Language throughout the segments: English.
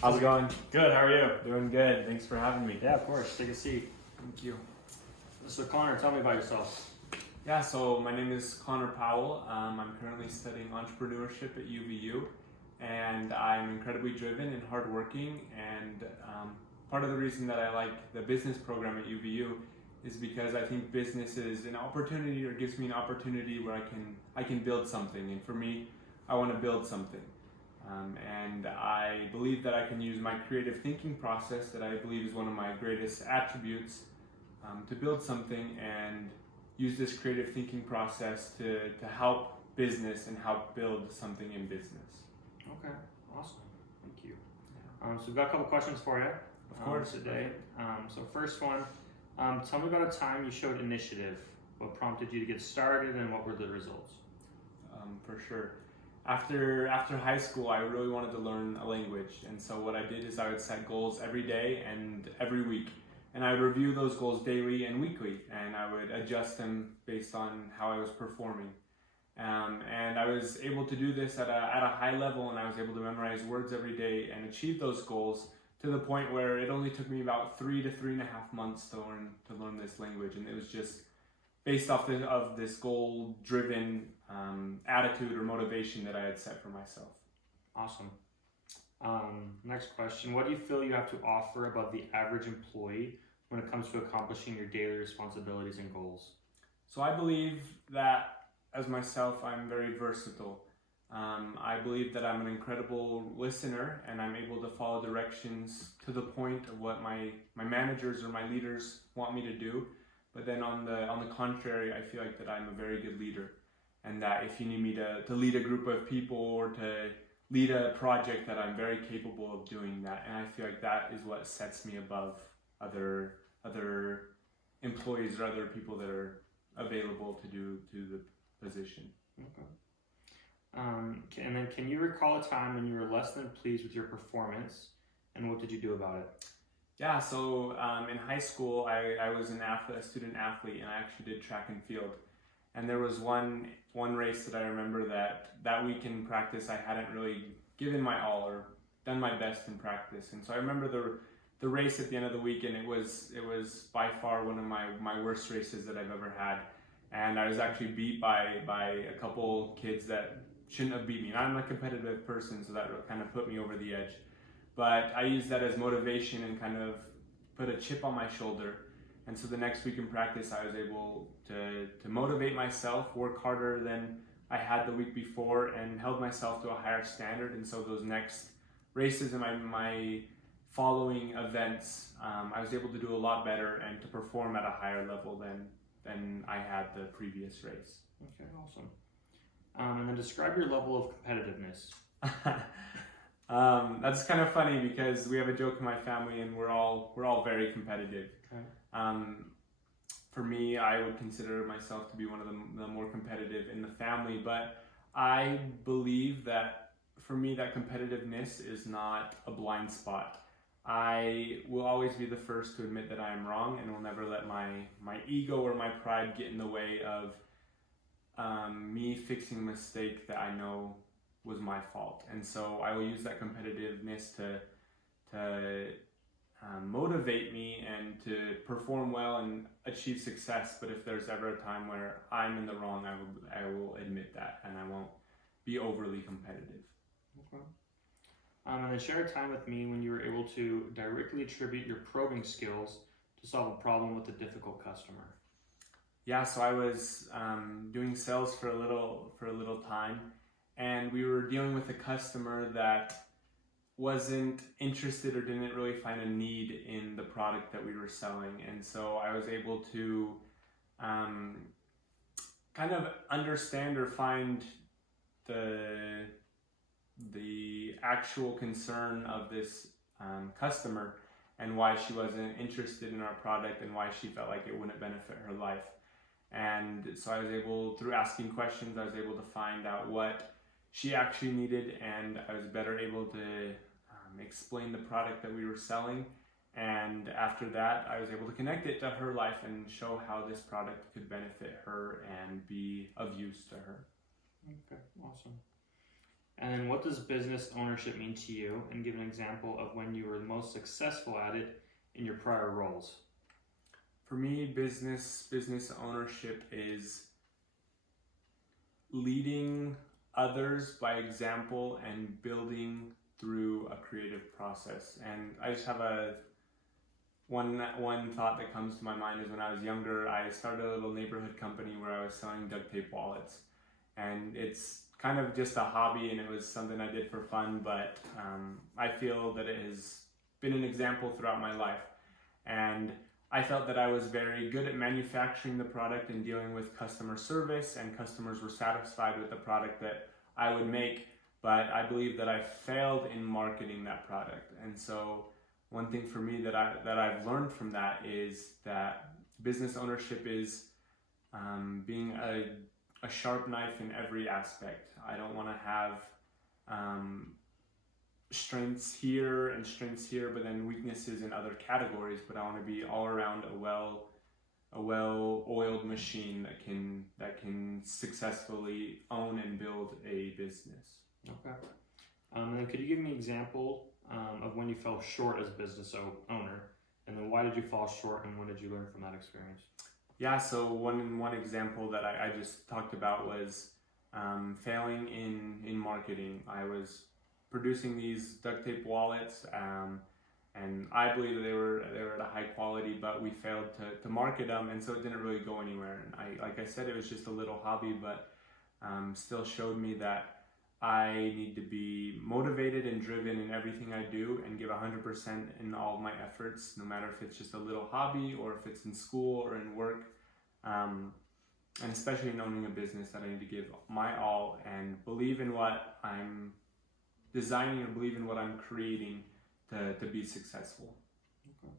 How's it going? Good, how are you? Doing good. Thanks for having me. Yeah, of course. Take a seat. Thank you. So Connor, tell me about yourself. Yeah, so my name is Connor Powell. I'm currently studying entrepreneurship at UVU, and I'm incredibly driven and hardworking. And part of the reason that I like the business program at UVU is because I think business is an opportunity, or gives me an opportunity where I can build something. And for me, I want to build something. And I believe that I can use my creative thinking process, that I believe is one of my greatest attributes, to build something, and use this creative thinking process to help business and help build something in business. Okay, awesome. Thank you. So we've got a couple questions for you. Of course. Today. So first one, tell me about a time you showed initiative. What prompted you to get started, and what were the results? For sure. After high school, I really wanted to learn a language, and so what I did is I would set goals every day and every week, and I would review those goals daily and weekly, and I would adjust them based on how I was performing. And I was able to do this at a high level, and I was able to memorize words every day and achieve those goals to the point where it only took me about 3 to 3.5 months to learn this language, and it was just based off of this goal-driven attitude or motivation that I had set for myself. Awesome. Next question, what do you feel you have to offer above the average employee when it comes to accomplishing your daily responsibilities and goals? So I believe that as myself, I'm very versatile. I believe that I'm an incredible listener, and I'm able to follow directions to the point of what my managers or my leaders want me to do. But then on the contrary, I feel like that I'm a very good leader, and that if you need me to lead a group of people or to lead a project, that I'm very capable of doing that. And I feel like that is what sets me above other employees or other people that are available to do the position. Okay. And then can you recall a time when you were less than pleased with your performance, and what did you do about it? Yeah, so in high school, I was a student athlete, and I actually did track and field. And there was one race that I remember that week in practice, I hadn't really given my all or done my best in practice. And so I remember the race at the end of the week, and it was by far one of my worst races that I've ever had. And I was actually beat by a couple kids that shouldn't have beat me. And I'm a competitive person, so that kind of put me over the edge. But I used that as motivation and kind of put a chip on my shoulder. And so the next week in practice, I was able to motivate myself, work harder than I had the week before, and held myself to a higher standard. And so those next races and my following events, I was able to do a lot better and to perform at a higher level than I had the previous race. Okay, awesome. And then describe your level of competitiveness. That's kind of funny because we have a joke in my family, and we're all very competitive. Okay. For me, I would consider myself to be one of the more competitive in the family, but I believe that for me, that competitiveness is not a blind spot. I will always be the first to admit that I am wrong, and will never let my ego or my pride get in the way of me fixing a mistake that I know was my fault. And so I will use that competitiveness to motivate me and to perform well and achieve success. But if there's ever a time where I'm in the wrong, I will admit that, and I won't be overly competitive. Okay. And then share a time with me when you were able to directly attribute your probing skills to solve a problem with a difficult customer. Yeah, so I was doing sales for a little time, and we were dealing with a customer that wasn't interested or didn't really find a need in the product that we were selling. And so I was able to kind of understand or find the actual concern of this customer, and why she wasn't interested in our product, and why she felt like it wouldn't benefit her life. And so I was able, through asking questions, I was able to find out what she actually needed, and I was better able to explain the product that we were selling. And after that, I was able to connect it to her life and show how this product could benefit her and be of use to her. Okay, awesome. And then what does business ownership mean to you? And give an example of when you were most successful at it in your prior roles. For me, business ownership is leading others by example and building through a creative process. And I just have one thought that comes to my mind is when I was younger, I started a little neighborhood company where I was selling duct tape wallets. And it's kind of just a hobby, and it was something I did for fun, but I feel that it has been an example throughout my life. And I felt that I was very good at manufacturing the product and dealing with customer service, and customers were satisfied with the product that I would make, but I believe that I failed in marketing that product. And so one thing for me that I've learned from that is that business ownership is being a sharp knife in every aspect. I don't want to have strengths here and strengths here, but then weaknesses in other categories. But I want to be all around a well-oiled machine that can successfully own and build a business. Okay. And then could you give me an example of when you fell short as a business owner, and then why did you fall short, and what did you learn from that experience? Yeah, so one example that I just talked about was failing in marketing. I was producing these duct tape wallets, and I believe that they were at a high quality, but we failed to market them, and so it didn't really go anywhere. And like I said, it was just a little hobby, but still showed me that I need to be motivated and driven in everything I do and give 100% in all of my efforts, no matter if it's just a little hobby or if it's in school or in work. And especially in owning a business, that I need to give my all and believe in what I'm designing or believe in what I'm creating to be successful. Okay.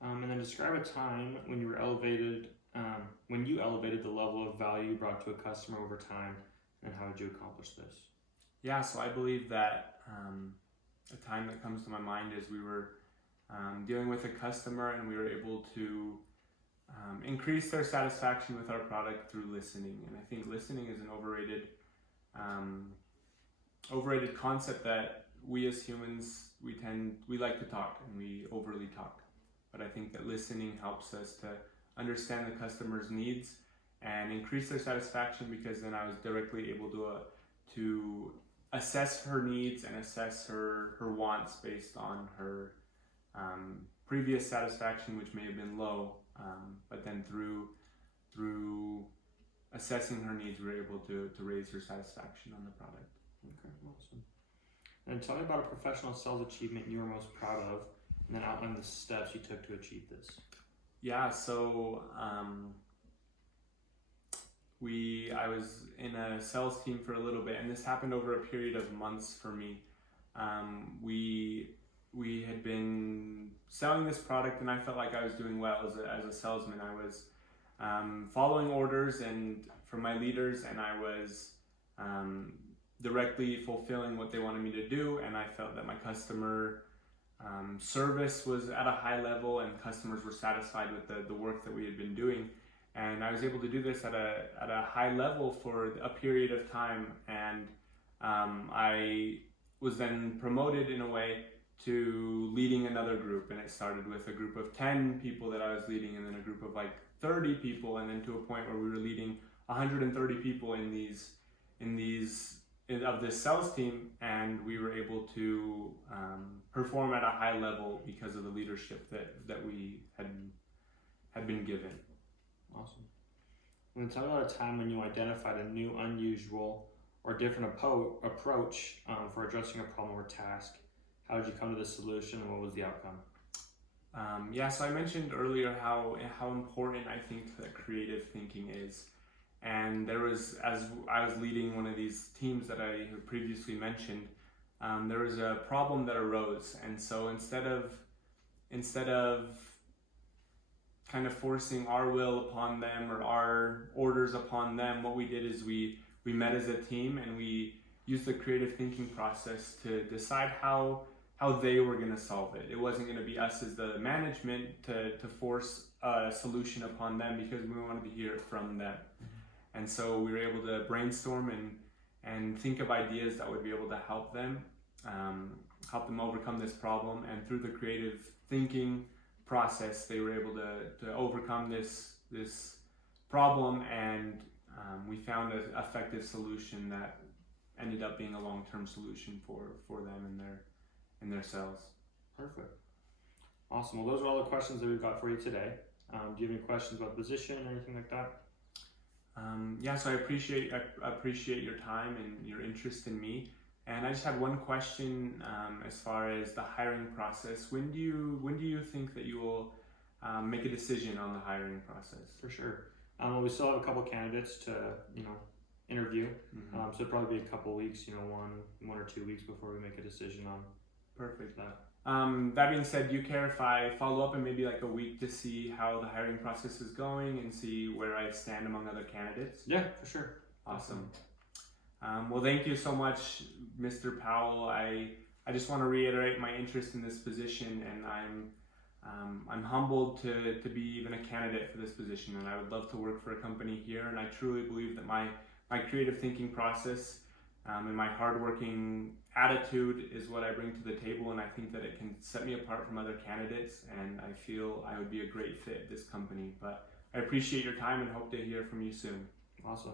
And then describe a time when you were elevated, when you elevated the level of value you brought to a customer over time, and how did you accomplish this? Yeah, so I believe that a time that comes to my mind is we were dealing with a customer, and we were able to increase their satisfaction with our product through listening. And I think listening is an overrated concept that we as humans, we like to talk and we overly talk. But I think that listening helps us to understand the customer's needs and increase their satisfaction, because then I was directly able to assess her needs and assess her wants based on her previous satisfaction, which may have been low, but then through assessing her needs, we were able to raise her satisfaction on the product. Okay, awesome. And tell me about a professional sales achievement you were most proud of, and then outline the steps you took to achieve this. Yeah, so I was in a sales team for a little bit, and this happened over a period of months for me. We had been selling this product, and I felt like I was doing well as a salesman. I was following orders and from my leaders, and I was directly fulfilling what they wanted me to do, and I felt that my customer service was at a high level, and customers were satisfied with the work that we had been doing. And I was able to do this at a high level for a period of time, and I was then promoted in a way to leading another group, and it started with a group of 10 people that I was leading, and then a group of like 30 people, and then to a point where we were leading 130 people in this sales team, and we were able to perform at a high level because of the leadership that we had been given. Awesome. And then tell me about a time when you identified a new, unusual, or different approach for addressing a problem or task. How did you come to this solution, and what was the outcome? Yeah, so I mentioned earlier how important I think that creative thinking is. And there was, as I was leading one of these teams that I had previously mentioned, there was a problem that arose. And so instead of kind of forcing our will upon them or our orders upon them, what we did is we met as a team, and we used the creative thinking process to decide how they were going to solve it. It wasn't going to be us as the management to force a solution upon them, because we wanted to hear it from them. And so we were able to brainstorm and think of ideas that would be able to help them overcome this problem. And through the creative thinking process, they were able to overcome this problem, and we found an effective solution that ended up being a long-term solution for them and their cells. Perfect. Awesome. Well, those are all the questions that we've got for you today. Do you have any questions about the position or anything like that? Yeah, so I appreciate your time and your interest in me. And I just had one question as far as the hiring process. When do you think that you will make a decision on the hiring process? For sure. Well, we still have a couple candidates to interview. So it'll probably be a couple weeks, one or 2 weeks before we make a decision on. Perfect. That. That being said, do you care if I follow up in maybe like a week to see how the hiring process is going and see where I stand among other candidates? Yeah, for sure. Awesome. Well, thank you so much, Mr. Powell. I just want to reiterate my interest in this position, and I'm humbled to be even a candidate for this position, and I would love to work for a company here. And I truly believe that my creative thinking process and my hardworking attitude is what I bring to the table, and I think that it can set me apart from other candidates, and I feel I would be a great fit at this company. But I appreciate your time and hope to hear from you soon. Awesome.